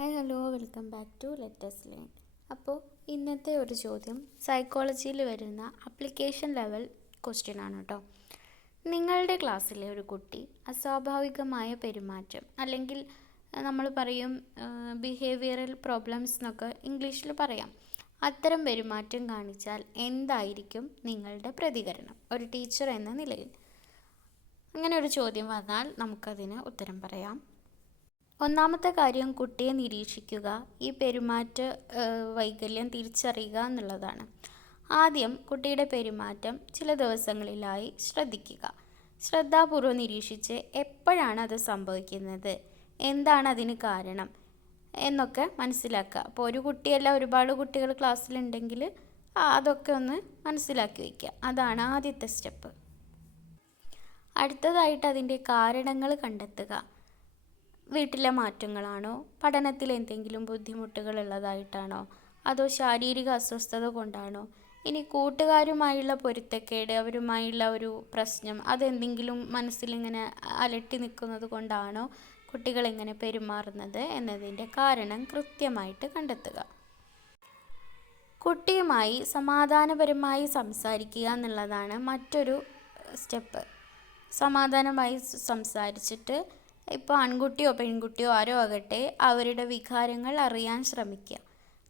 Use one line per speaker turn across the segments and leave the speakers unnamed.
Hi hello welcome back to let's learn അപ്പോൾ ഇന്നത്തെ ഒരു ചോദ്യം സൈക്കോളജിയിൽ വരുന്ന അപ്ലിക്കേഷൻ ലെവൽ ക്വസ്റ്റ്യൻ ആണ് കേട്ടോ. നിങ്ങളുടെ ക്ലാസ്സിലെ ഒരു കുട്ടി അസ്വാഭാവികമായ പെരുമാറ്റം അല്ലെങ്കിൽ നമ്മൾ പറയും ബിഹേവിയറൽ പ്രോബ്ലംസ് എന്നൊക്കെ ഇംഗ്ലീഷിൽ പറയാം. അത്തരം പെരുമാറ്റം കാണിച്ചാൽ എന്തായിരിക്കും നിങ്ങളുടെ പ്രതികരണം? ഒരു ടീച്ചർ എന്ന നിലയിൽ. അങ്ങനെ ഒരു ചോദ്യം വന്നാൽ നമുക്കതിന് ഉത്തരം പറയാം. ഒന്നാമത്തെ കാര്യം കുട്ടിയെ നിരീക്ഷിക്കുക ഈ പെരുമാറ്റ വൈകല്യം തിരിച്ചറിയുക എന്നുള്ളതാണ്. ആദ്യം കുട്ടിയുടെ പെരുമാറ്റം ചില ദിവസങ്ങളിലായി ശ്രദ്ധിക്കുക. ശ്രദ്ധാപൂർവം നിരീക്ഷിച്ച് എപ്പോഴാണ് അത് സംഭവിക്കുന്നത് എന്താണ് അതിന് കാരണം എന്നൊക്കെ മനസ്സിലാക്കുക. അപ്പോൾ ഒരു കുട്ടിയല്ല ഒരുപാട് കുട്ടികൾ ക്ലാസ്സിലുണ്ടെങ്കിൽ അതൊക്കെ ഒന്ന് മനസ്സിലാക്കി വയ്ക്കുക. അതാണ് ആദ്യത്തെ സ്റ്റെപ്പ്. അടുത്തതായിട്ട് അതിന്റെ കാരണങ്ങൾ കണ്ടെത്തുക. വീട്ടിലെ മാറ്റങ്ങളാണോ? പഠനത്തിൽ എന്തെങ്കിലും ബുദ്ധിമുട്ടുകൾ ഉള്ളതായിട്ടാണോ അതോ ശാരീരിക അസ്വസ്ഥത കൊണ്ടാണോ? ഇനി കൂട്ടുകാരുമായുള്ള പൊരുത്തക്കേട് അവരുമായുള്ള ഒരു പ്രശ്നം അതെന്തെങ്കിലും മനസ്സിലിങ്ങനെ അലട്ടി നിൽക്കുന്നത് കൊണ്ടാണോ കുട്ടികൾ എങ്ങനെ പെരുമാറുന്നത് എന്നതിന്റെ കാരണം കൃത്യമായിട്ട് കണ്ടെത്തുക. കുട്ടിയുമായി സമാധാനപരമായി സംസാരിക്കുക എന്നുള്ളതാണ് മറ്റൊരു സ്റ്റെപ്പ്. സമാധാനമായി സംസാരിച്ചിട്ട് ഇപ്പോൾ ആൺകുട്ടിയോ പെൺകുട്ടിയോ ആരോ ആകട്ടെ അവരുടെ വികാരങ്ങൾ അറിയാൻ ശ്രമിക്കുക.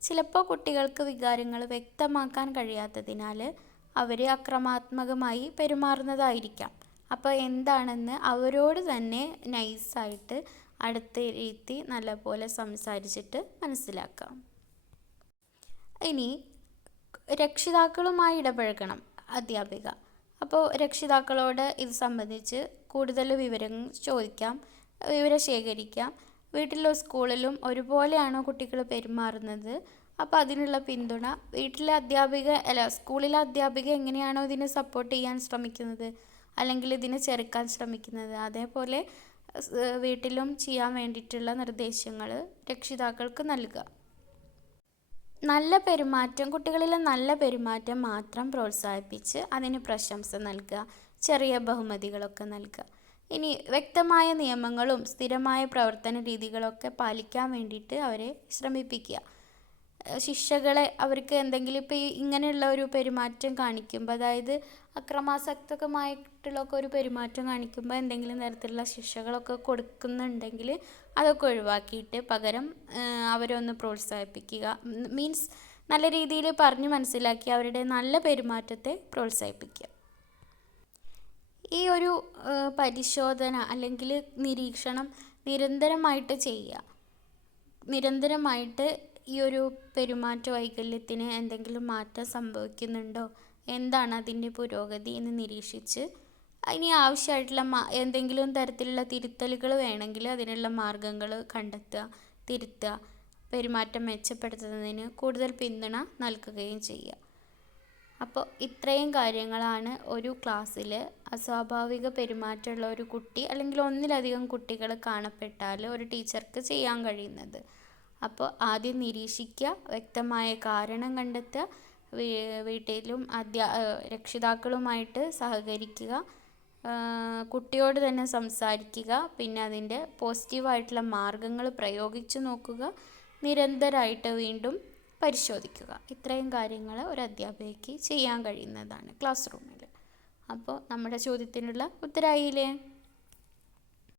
ചിലപ്പോൾ കുട്ടികൾക്ക് വികാരങ്ങൾ വ്യക്തമാക്കാൻ കഴിയാത്തതിനാൽ അവർ അക്രമാത്മകമായി പെരുമാറുന്നതായിരിക്കാം. അപ്പോൾ എന്താണെന്ന് അവരോട് തന്നെ നൈസായിട്ട് അടുത്ത രീതി നല്ലപോലെ സംസാരിച്ചിട്ട് മനസ്സിലാക്കാം. ഇനി രക്ഷിതാക്കളുമായി ഇടപഴകണം അധ്യാപിക. അപ്പോൾ രക്ഷിതാക്കളോട് ഇത് സംബന്ധിച്ച് കൂടുതൽ വിവരങ്ങൾ ചോദിക്കാം. വിവരം ശേഖരിക്കാം. വീട്ടിലോ സ്കൂളിലും ഒരുപോലെയാണോ കുട്ടികൾ പെരുമാറുന്നത്? അപ്പോൾ അതിനുള്ള പിന്തുണ. വീട്ടിലെ അധ്യാപിക അല്ല സ്കൂളിലെ അധ്യാപിക എങ്ങനെയാണോ ഇതിനെ സപ്പോർട്ട് ചെയ്യാൻ ശ്രമിക്കുന്നത്? അല്ലെങ്കിൽ ഇതിനെ ചെറുക്കാൻ ശ്രമിക്കുന്നത്? അതേപോലെ വീട്ടിലും ചെയ്യാൻ വേണ്ടിയിട്ടുള്ള നിർദ്ദേശങ്ങൾ രക്ഷിതാക്കൾക്ക് നൽകുക. നല്ല പെരുമാറ്റം കുട്ടികളിലെ നല്ല പെരുമാറ്റം മാത്രം പ്രോത്സാഹിപ്പിച്ച് അതിന് പ്രശംസ നൽകുക. ചെറിയ ബഹുമതികളൊക്കെ നൽകുക. ഇനി വ്യക്തമായ നിയമങ്ങളും സ്ഥിരമായ പ്രവർത്തന രീതികളൊക്കെ പാലിക്കാൻ വേണ്ടിയിട്ട് അവരെ ശ്രമിപ്പിക്കുക. ശിക്ഷകളെ അവർക്ക് എന്തെങ്കിലും ഇപ്പോൾ ഇങ്ങനെയുള്ള ഒരു പെരുമാറ്റം കാണിക്കുമ്പോൾ അതായത് അക്രമാസക്തമായിട്ടുള്ളൊക്കെ ഒരു പെരുമാറ്റം കാണിക്കുമ്പോൾ എന്തെങ്കിലും തരത്തിലുള്ള ശിക്ഷകളൊക്കെ കൊടുക്കുന്നുണ്ടെങ്കിൽ അതൊക്കെ ഒഴിവാക്കിയിട്ട് പകരം അവരെ ഒന്ന് പ്രോത്സാഹിപ്പിക്കുക. മീൻസ് നല്ല രീതിയിൽ പറഞ്ഞു മനസ്സിലാക്കി അവരുടെ നല്ല പെരുമാറ്റത്തെ പ്രോത്സാഹിപ്പിക്കുക. ഈ ഒരു പരിശോധന അല്ലെങ്കിൽ നിരീക്ഷണം നിരന്തരമായിട്ട് ചെയ്യുക. നിരന്തരമായിട്ട് ഈ ഒരു പെരുമാറ്റ വൈകല്യത്തിന് എന്തെങ്കിലും മാറ്റം സംഭവിക്കുന്നുണ്ടോ? എന്താണ് അതിന്റെ പുരോഗതി എന്ന് നിരീക്ഷിച്ച് ഇനി ആവശ്യമായിട്ടുള്ള എന്തെങ്കിലും തരത്തിലുള്ള തിരുത്തലുകൾ വേണമെങ്കിൽ അതിനുള്ള മാർഗങ്ങൾ കണ്ടെത്തുക തിരുത്തുക പെരുമാറ്റം മെച്ചപ്പെടുത്തുന്നതിന് കൂടുതൽ പിന്തുണ നൽകുകയും ചെയ്യുക. അപ്പോൾ ഇത്രയും കാര്യങ്ങളാണ് ഒരു ക്ലാസ്സിൽ അസ്വാഭാവിക പെരുമാറ്റമുള്ള ഒരു കുട്ടി അല്ലെങ്കിൽ ഒന്നിലധികം കുട്ടികൾ കാണപ്പെട്ടാൽ ഒരു ടീച്ചർക്ക് ചെയ്യാൻ കഴിയുന്നത്. അപ്പോൾ ആദ്യം നിരീക്ഷിക്കുക വ്യക്തമായ കാരണം കണ്ടെത്തുക വീട്ടിലും അധ്യാ രക്ഷിതാക്കളുമായിട്ട് സഹകരിക്കുക കുട്ടിയോട് തന്നെ സംസാരിക്കുക പിന്നെ അതിന്റെ പോസിറ്റീവായിട്ടുള്ള മാർഗങ്ങൾ പ്രയോഗിച്ചു നോക്കുക നിരന്തരമായിട്ട് വീണ്ടും പരിശോധിക്കുക. ഇത്രയും കാര്യങ്ങൾ ഒരു അധ്യാപകയ്ക്ക് ചെയ്യാൻ കഴിയുന്നതാണ് ക്ലാസ് റൂമിൽ അപ്പോൾ നമ്മുടെ ചോദ്യത്തിനുള്ള ഉത്തരമായില്ലേ